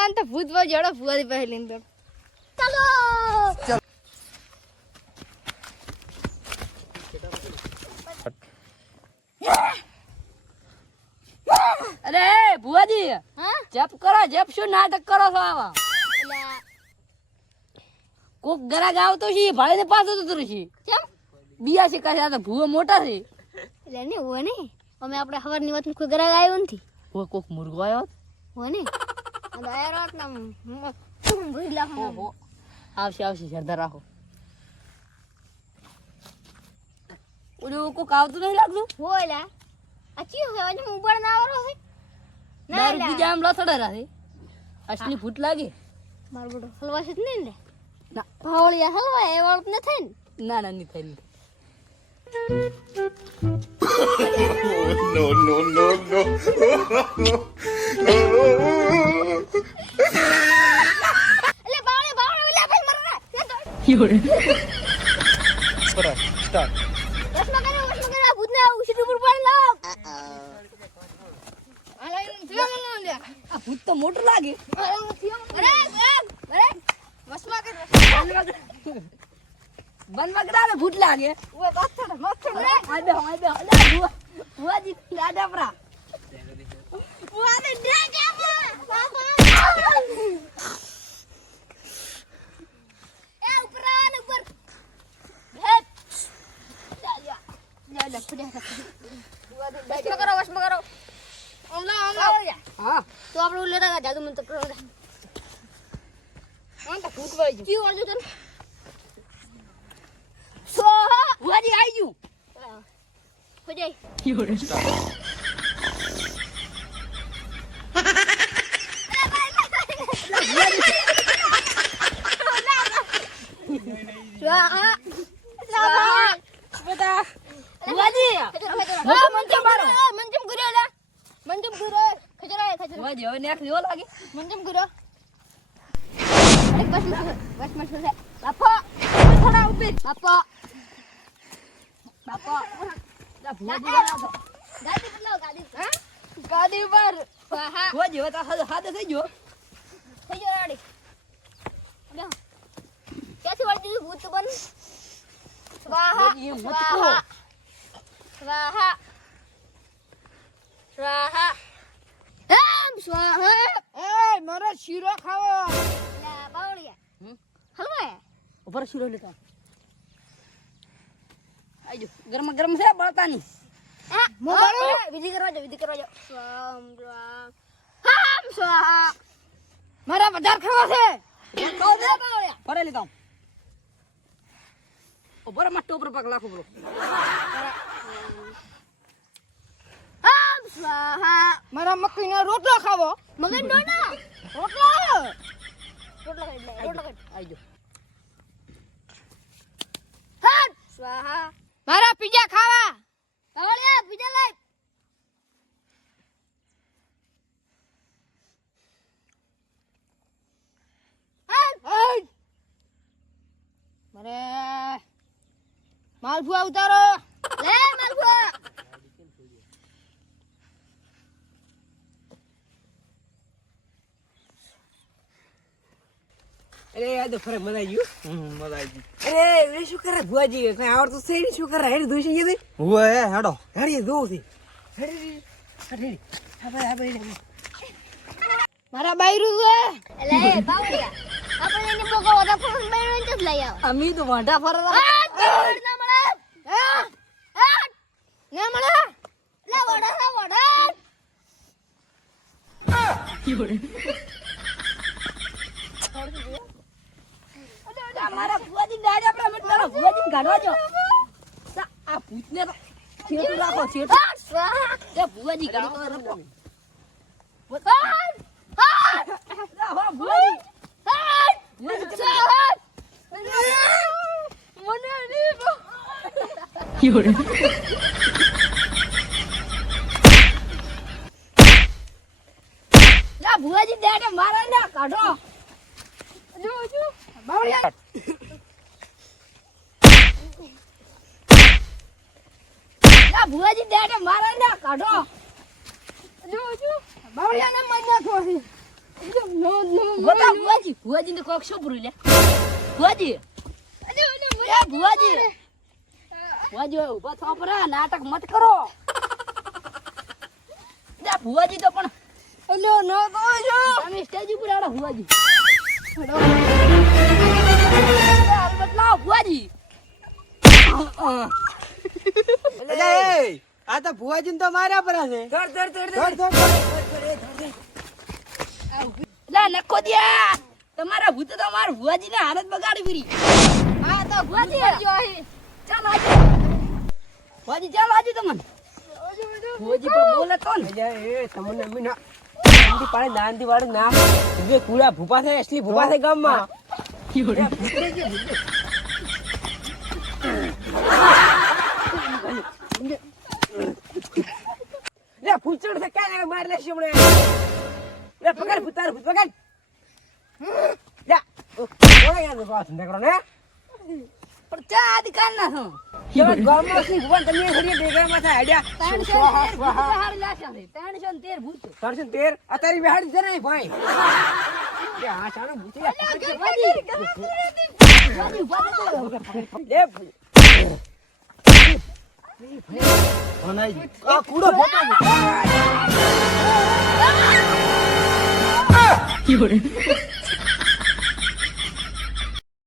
આને તો ભૂત બહુ જડો ફુવાથી પહેલી બેઠો. ચાલો! અરે ભુવાજી જપ કરો જપ શું નાટક કરો છો આવા? કોક ગરાગ આવતો છે ભાઈ ને પાછો જતો છે. કેમ? બીજા છે કાશે તો ભૂવો મોટા છે. એટલે ને હોય ને અમે આપણે હવારની વાત કોઈ ગરા આવ્યો નથી. હોય કોક મુર્ગો આવ્યો? હોય ને આવશે આવશે શ્રદ્ધા રાખો. ઓલું કોક આવતું નહીં લાગતું? હોય આ ચિયો ઉબળ ના આવરો છે ના લથડે અસલી ભૂત લાગે. મારો હલવા છે નહીં ને? ના. ભાવળિયા હલવા એ વાળું ન થાય ને? ના ના નહીં થઈ no, no, no, no. ભૂત તો મોટું લાગે બન વગડા ભૂત લાગે દાદા પરા વાને ડ્રેગ બાબા એ ઉપર આ ને ઉપર હેટ ચાલ યા જા જા પડ્યા વસમાં કરો વસમાં કરો આમ લાવ, આમ લાવ. હા. તો આપણે ઓલે રાગા જાદુ મંત્ર કરો આમ તો ભૂત વળી ગયું. ક્યું વાળજો તને? સ્વાહા વાજી આવી ગયું. હો જાય સ્વાહા સ્વાહા બેટા ભુવાજી હા મંજમ મારો મંજમ ગુરો લા મંજમ ગુરો ભુવાજી હવે નેક લેવો લાગે. કેમ કર્યો બસ બસ બસ બસ બાપો! થોડા ઉપર બાપો! બાપો! ગાડી બદલાવ ગાડી હા? ગાડી પર? હા હો. હવે તો હાથે થઈ ગયો. થઈ ગયો રાડી. ક્યાંથી વાળી દીધું ભૂત બન સ્વાહા. સ્વાહા સ્વાહા સ્વાહા એમ સ્વાહા એ મારો શીરો ખાવો લા બાવળિયા હમ? હલવા ઉપર શીરો લેતા આજો ગરમ ગરમ છે બળતાની હા મોબાઈલ મોબાઈલ વિધિ કરવા જાઓ વિધિ કરવા જાઓ સ્વામ સ્વામ હામ સ્વાહા મારા વધારે ખાવા છે ખાવ દે ફરે લેતા ઉપર મસ્ત ઉપર પગ લાખો બરો હામ સ્વાહા. મારા મકઈનો રોટલો ખાવો. મગન ડોના રોટલો રોટલા ખાઈ ખાઈ આજો હામ સ્વાહા. મારા પીઝા ખાવા. બાવળિયા પીજા લઈ. મારે માલફુઆ ઉતારો લે માલફુઆ અરે આ તો ફરે મજા આવી ગયું. મજા આવી ગઈ અરે એ શું કરે ભુવાજી? કઈ આવડતું છે નહીં? શું કરે? હેડી દોશી જતી હુએ હેડો. હેડી દો છે. હેડી હેડી હા ભાઈ મારા બાયરું છે. લે બાવળિયા આપણે એને બોકો વડા ફોન બેરો જ લઈ આવ. અમી તો વાંઢા ફરવા ના મળે. ના મળે. લે વડા વડા. મારા ભુવાજી દાડે આપણે મત મારા ભુવાજી ગાડવા જો. આ ભૂતને છેટું રાખો છેટું એ ભુવાજી ગાડો રાખો. You're ના ભુવાજી દાડે મારા ના કાઢો. જો જો. બાવળિયા. ભુવાજી દાડે મારા ને કાઢો. જો જો બાવળિયા ને મજ નાખો જો નો નો બતા ભુવાજી ભુવાજી ને કોક શું લે. ભુવાજી. એ ભુવાજી ભુવાજી. ઊભા થો પર નાટક મત કરો. દે ભુવાજી તો પણ અલ્યો નો તો જો તમે સ્ટેજ ઉપર આડા ભુવાજી. હાલ બદલાવ ભુવાજી. એ આ તો ભુવાજી તો માર્યા પર છે. લા નખો દિયા. તમારા ભૂત તો મારા ભુવાજી ને હાલત બગાડી પીરી આ તો ભુવાજી જો અહીં. ચાલ આજે ભુવાજી ચાલ આજે તમને. ભુવાજી પર બોલે કોણ એ તમને ના દાંડી પાડે દાંડી વાળું ના જે કુડા ભૂપા છે એટલી ભૂપા છે ગામમાં. લે ફૂચડ છે કાય માર લે શમણે લે પકડ ફૂતાર ફૂત પકડ. લે ઓય યાર બાસ નકરો ને પણ ચા અધિકાર કાલ ના હું કેવા ગામમાં સી ભગવાન તમે ખરી બેગામાં થાય આડ્યા ત્રણસો તેર. ભૂત. છે. ત્રણસો તેર? અત્યારે બેહાડી છે ને ભાઈ. લે આ ભૂત ભૂતી લે ભુવાજી, ભુવાજી ઊભા થજો. લે આ કૂડો ફોટો